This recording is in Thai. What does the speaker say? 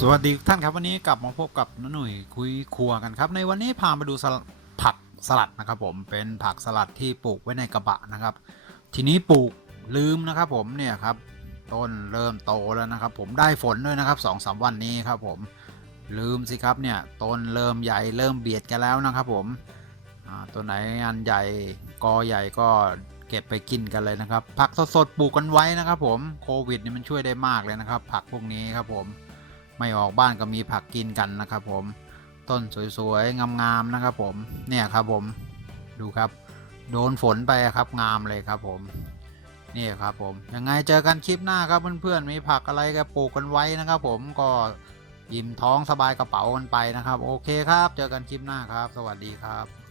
สวัสดีทุกท่านครับวันนี้กลับมาพบกับน้าหนุ่ยคุยครัวกันครับ ในวันนี้พามาดูผักสลัดนะครับผมเป็นผักสลัดที่ปลูกไว้ในกระบะนะครับ ทีนี้ปลูกลืมนะครับผมเนี่ยครับต้นเริ่มโตแล้วนะครับ ผมได้ฝนด้วยนะครับสองสามวันนี้ครับผมลืมสิครับเนี่ยต้นเริ่มใหญ่เริ่มเบียดกันแล้วนะครับผมตัวไหนอันใหญ่กอใหญ่ก็เก็บไปกินกันเลยนะครับ ผักสดๆปลูกกันไว้นะครับ ผมโควิดนี่มันช่วยได้มากเลยนะครับ ผักพวกนี้ครับผม ไม่ออกบ้านก็มีผักกินกันนะครับผมต้นสวยๆ งามๆนะครับผมเนี่ยครับผมดูครับ โดนฝนไปครับงามเลยครับผมนี่ครับผมยังไงเจอกันคลิปหน้าครับเพื่อนๆมีผักอะไรก็ปลูกกันไว้นะครับ ผมก็ยิ้มท้องสบายกระเป๋ากันไปนะครับ โอเคครับ เจอกันคลิปหน้าครับ สวัสดีครับ